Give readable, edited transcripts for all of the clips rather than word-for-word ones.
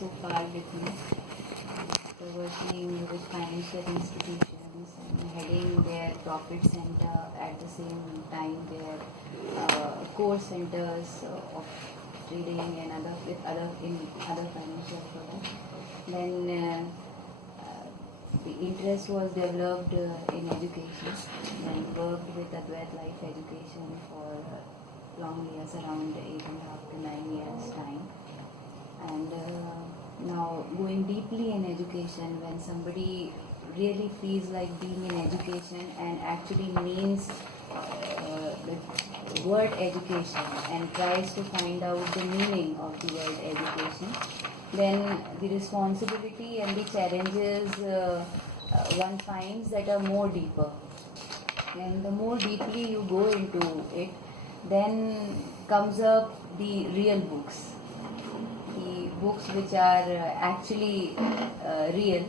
so far with me. After working with financial institutions and heading their profit center, at the same time their core centers of trading and other financial products. Then the interest was developed in education, and worked with Advait Life Education for long years, around 8.5 to 9 years time. And now going deeply in education, when somebody really feels like being in education and actually means the word education and tries to find out the meaning of the word education, then the responsibility and the challenges one finds that are more deeper. And the more deeply you go into it, then comes up the real books. The books which are actually real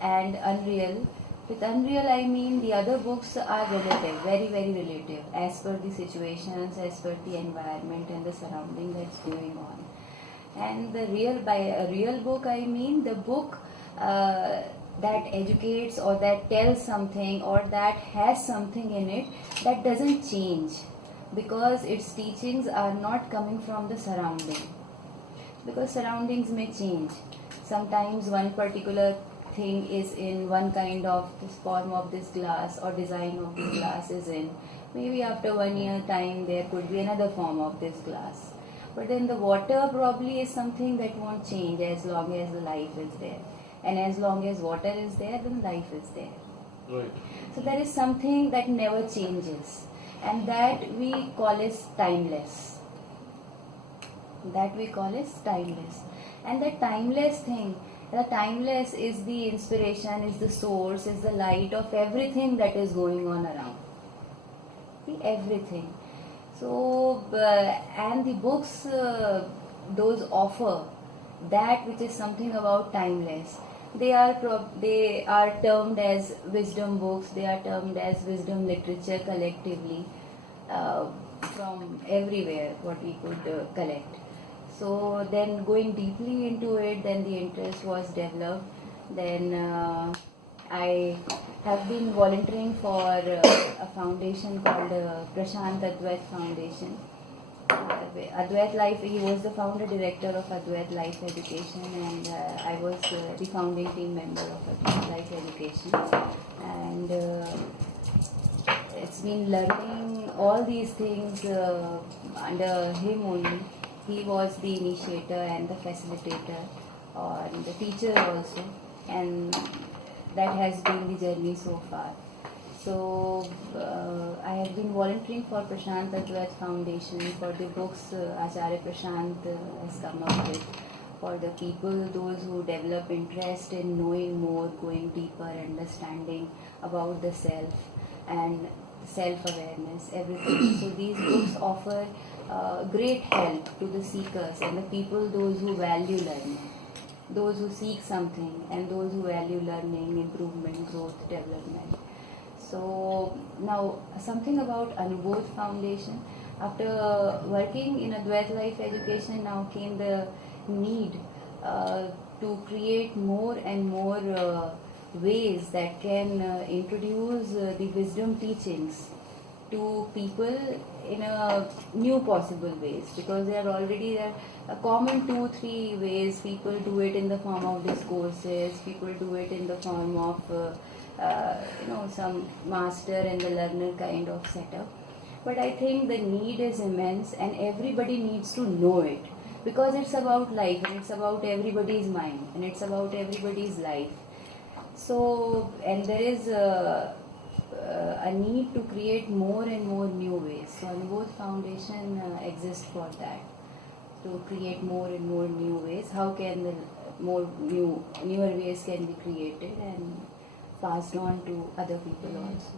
and unreal. With unreal, I mean the other books are relative, very, very relative, as per the situations, as per the environment and the surrounding that's going on. And the real, by a real book, I mean the book that educates or that tells something or that has something in it that doesn't change, because its teachings are not coming from the surrounding. Because surroundings may change. Sometimes one particular thing is in one kind of this form of this glass or design of this glass is in. Maybe after 1 year time there could be another form of this glass. But then the water probably is something that won't change as long as the life is there. And as long as water is there, then life is there. Right. So there is something that never changes. And that we call as timeless. That we call as timeless. And that timeless thing, the timeless is the inspiration, is the source, is the light of everything that is going on around. See, everything. So, and the books, those offer that which is something about timeless. They are termed as wisdom books. They are termed as wisdom literature collectively, from everywhere what we could collect. So then going deeply into it, then the interest was developed. Then I have been volunteering for a foundation called Prashant Advait Foundation. Advait Life, he was the founder director of Advait Life Education, and I was the founding team member of Advait Life Education. And it's been learning all these things under him only. He was the initiator and the facilitator, and the teacher also, and that has been the journey so far. So I have been volunteering for Prashant Advait Foundation for the books Acharya Prashant has come up with, for the people, those who develop interest in knowing more, going deeper, understanding about the self and self-awareness, everything. So these books offer great help to the seekers and the people, those who value learning, those who seek something, and those who value learning, improvement, growth, development. So now something about Anubodh Foundation. After working in Advait Life Education, now came the need to create more and more ways that can introduce the wisdom teachings to people in a new possible ways, because there are already a common 2-3 ways. People do it in the form of discourses, people do it in the form of some master and the learner kind of setup. But I think the need is immense and everybody needs to know it, because it's about life and it's about everybody's mind and it's about everybody's life. So, and there is a need to create more and more new ways. So Anubodh Foundation exists for that, to create more and more new ways. How can the newer ways can be created and passed on to other people also.